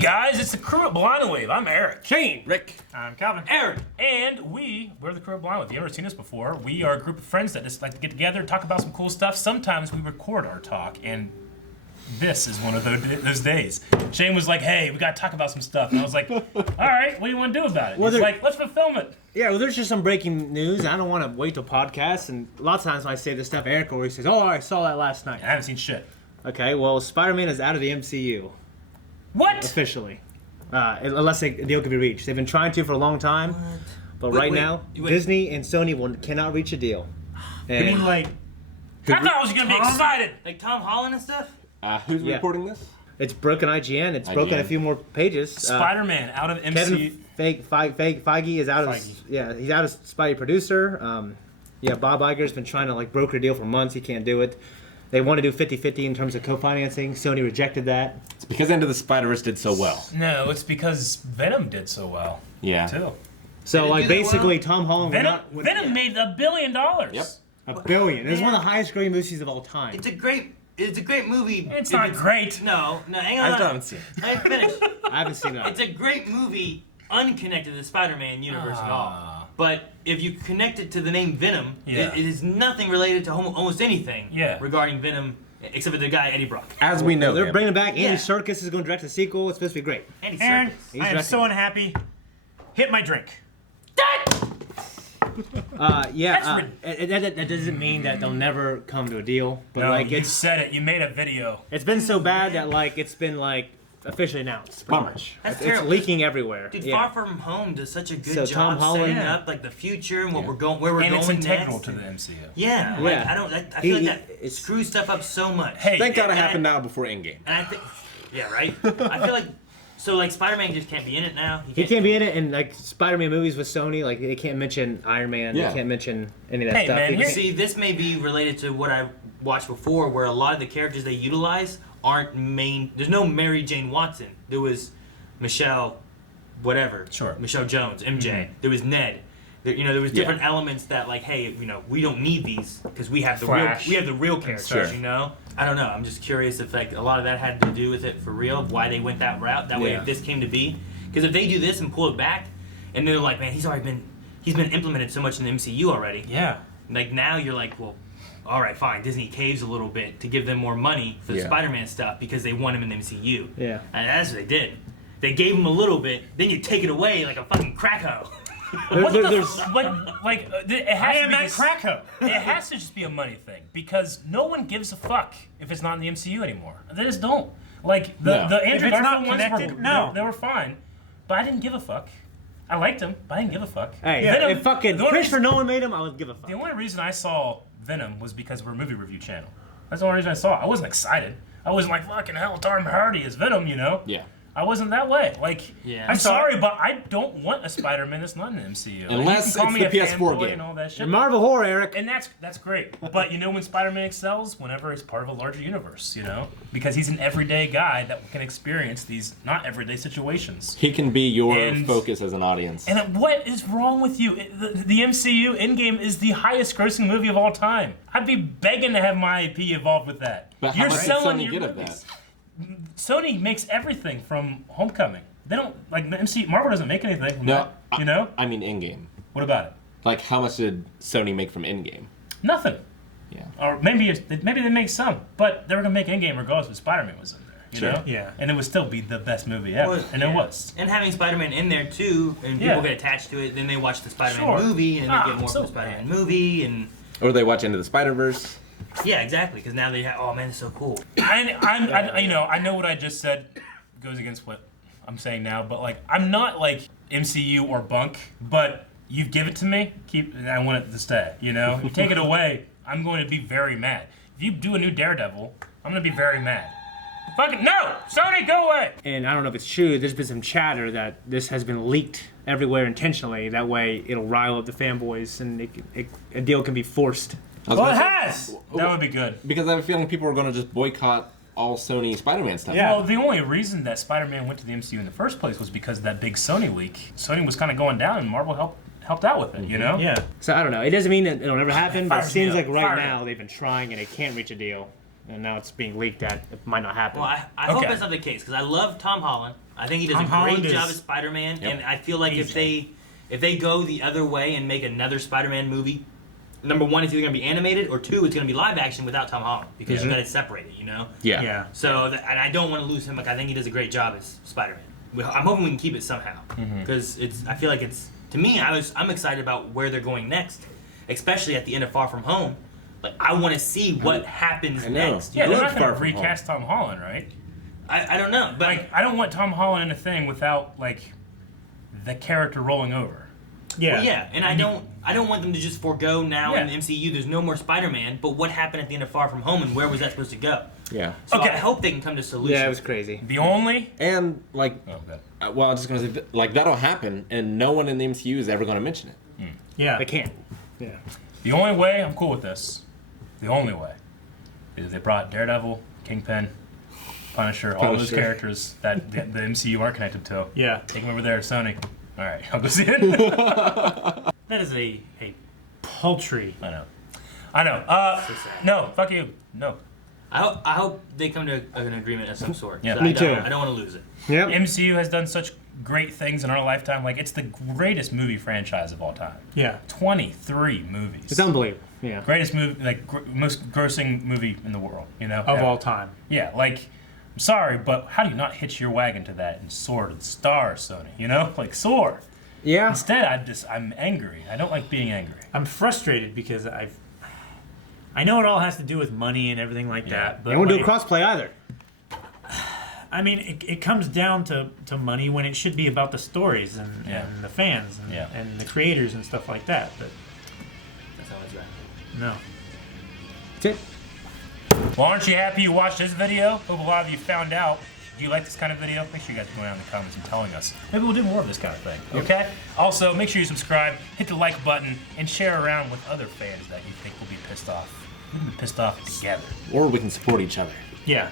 guys, it's the crew at Blind Wave. I'm Eric. Shane. Rick. I'm Calvin. Aaron. And we're the crew at Blind Wave. You've never seen us before. We are a group of friends that just like to get together and talk about some cool stuff. Sometimes we record our talk, and this is one of those days. Shane was like, hey, we got to talk about some stuff. And I was like, all right, what do you want to do about it? Well, He's like, let's film it. Yeah, well, there's just some breaking news. I don't want to wait till podcasts. And a lot of times when I say this stuff, Eric always says, oh, I saw that last night. I haven't seen shit. Okay, well, Spider-Man is out of the MCU. What? Officially. Unless a deal can be reached. They've been trying to for a long time. But right now, Disney and Sony cannot reach a deal. And I mean, like, I thought I was going to be excited. Like Tom Holland and stuff? Who's reporting this? it's broken IGN. It's broken a few more pages. Spider-Man out of MCU. Kevin Feige is out of he's out of Spidey producer. Bob Iger's been trying to like broker a deal for months. He can't do it. They want to do 50-50 in terms of co-financing. Sony rejected that. It's because Into the Spider-Verse did so well. No, it's because Venom did so well. Yeah. Too. So like basically, Tom Holland. Venom made $1 billion. Yep. $1 billion. It's one of the highest grossing movies of all time. It's a great movie. It's not great. No, hang on. I still haven't seen it. Let me finish. I haven't seen that. It's a great movie unconnected to the Spider-Man universe at all. But if you connect it to the name Venom, it is nothing related to almost anything regarding Venom, except for the guy Eddie Brock. As we know, they're bringing back Andy Serkis is going to direct a sequel. It's supposed to be great. Andy Serkis. Aaron, I am so unhappy. Hit my drink. That doesn't mean that they'll never come to a deal. But No, like you said it. You made a video. it's been so bad that like it's been like officially announced. Pretty much. That's It's terrible. leaking everywhere. Dude, Yeah. Far From Home does such a good So job Tom Holland- setting up like the future and what we're going, where we're And going it's integral next. to the MCU. Yeah, Yeah. like, I feel like that it's- screws stuff up so much. Hey, Thank God it and happened now before Endgame. And I think, yeah, right. I feel like so like Spider-Man just can't be in it now. He can't be in it, and like Spider-Man movies with Sony, like they can't mention Iron Man. Yeah. They can't mention any of that Hey, stuff. man, They here's- can't- See, this may be related to what I watched before, where a lot of the characters they utilize aren't main. There's no Mary Jane Watson. There was Michelle, whatever. Sure. Michelle Jones, MJ. There was Ned. There was different elements that like, hey, we don't need these because we have the Flash. real characters. Sure. I don't know. I'm just curious if like a lot of that had to do with it for real. Why they went that route? That way, if this came to be, because if they do this and pull it back, and they're like, man, he's been implemented so much in the MCU already. Yeah. Like now you're like, well, all right, fine. Disney caves a little bit to give them more money for the Spider-Man stuff because they want him in the MCU. Yeah. And that's what they did. They gave him a little bit, then you take it away like a fucking crack hoe. It has to be crack. It has to just be a money thing because no one gives a fuck if it's not in the MCU anymore. They just don't. Like the Andrew Garfield ones they were fine, but I didn't give a fuck. I liked them, but I didn't give a fuck. Hey, Venom, if fucking Christopher Nolan made him, I would give a fuck. The only reason I saw Venom was because of our movie review channel. That's the only reason I saw it. I wasn't excited. I wasn't like, fucking hell, Tom Hardy is Venom, you know? Yeah. I wasn't that way. Like, Yeah. I'm sorry, but I don't want a Spider-Man that's not in the MCU. Unless you can call it's me the a PS4 fanboy game. and all that shit. Marvel horror, Eric. And that's great. But you know when Spider-Man excels? Whenever he's part of a larger universe, you know? Because he's an everyday guy that can experience these not everyday situations. He can be your focus as an audience. And what is wrong with you? The MCU Endgame is the highest grossing movie of all time. I'd be begging to have my IP involved with that. But how much did Sony get of that? Sony makes everything from Homecoming. They don't, like, the MCU, Marvel doesn't make anything from that, you know? I mean Endgame. What about it? Like, how much did Sony make from Endgame? Nothing. Yeah. Or maybe they make some, but they were going to make Endgame regardless if Spider-Man was in there, you know? Yeah. And it would still be the best movie ever, and it was. And having Spider-Man in there too, and people get attached to it, then they watch the Spider-Man movie, and they get more from the Spider-Man movie, and... Or they watch Into the Spider-Verse. Yeah, exactly, because now they have, oh man, it's so cool. I know what I just said goes against what I'm saying now, but like I'm not like MCU or bunk, but you give it to me, and I want it to stay. You know, you take it away, I'm going to be very mad. If you do a new Daredevil, I'm going to be very mad. Fucking no, Sony, go away. And I don't know if it's true. There's been some chatter that this has been leaked everywhere intentionally. That way, it'll rile up the fanboys, and a deal can be forced. Well, it has. That would be good. Because I have a feeling people are going to just boycott all Sony Spider-Man stuff. Yeah. Well, the only reason that Spider-Man went to the MCU in the first place was because of that big Sony leak. Sony was kind of going down, and Marvel helped out with it, you know? Yeah. So I don't know. It doesn't mean that it'll never happen, but it Fires me seems up. like right Fire now they've been trying and they can't reach a deal. And now it's being leaked that it might not happen. Well, I hope that's not the case, because I love Tom Holland. I think he does Tom a great Holland job is- as Spider-Man, Yep. and I feel like if they go the other way and make another Spider-Man movie, number one, it's either going to be animated, or two, it's going to be live action without Tom Holland because you got to separate it, you know. Yeah. Yeah. So, and I don't want to lose him. Like I think he does a great job as Spider-Man. I'm hoping we can keep it somehow because I feel like it's to me. I'm excited about where they're going next, especially at the end of Far From Home. Like I want to see what happens I know. next. Yeah, I they're love not going Far to From recast Tom Holland, right? I don't know, but Like, I don't want Tom Holland in a thing without like the character rolling over. Yeah. well, yeah, and I don't want them to just forego now in the Yeah. MCU. There's no more Spider-Man, but what happened at the end of Far From Home, and where was that supposed to go? Yeah. So Okay. I hope they can come to solutions. Yeah, it was crazy. The only And like, oh, okay. well, I was just gonna say, like that'll happen, and no one in the MCU is ever gonna mention it. Yeah. They can't. Yeah. The only way I'm cool with this, the only way, is if they brought Daredevil, Kingpin, Punisher, all those Punisher. characters that the MCU aren't connected to. Yeah. Take them over there, Sony. All right, I'll go see it. That is a paltry. I know. So sad. No, fuck you. No. I hope they come to an agreement of some sort. Yeah. So Me I don't, too. I don't want to lose it. Yep. MCU has done such great things in our lifetime. Like, it's the greatest movie franchise of all time. Yeah. 23 movies. It's unbelievable. Yeah. Greatest movie, like most grossing movie in the world. You know, Of ever. all time. Yeah, like, I'm sorry, but how do you not hitch your wagon to that and soar to the stars, Sony? You know, like soar. Yeah. Instead, I'm angry. I don't like being angry. I'm frustrated because I know it all has to do with money and everything like that. But They won't do a like, crossplay either. I mean, it comes down to money when it should be about the stories and, Yeah. and the fans and, Yeah. and the creators and stuff like that. But That's how it's right. no. That's it. Well, aren't you happy you watched this video? Hope a lot of you found out. Do you like this kind of video? Make sure you guys go down in the comments and telling us. Maybe we'll do more of this kind of thing, okay? Also, make sure you subscribe, hit the like button, and share around with other fans that you think will be pissed off. We can be pissed off together. Or we can support each other. Yeah.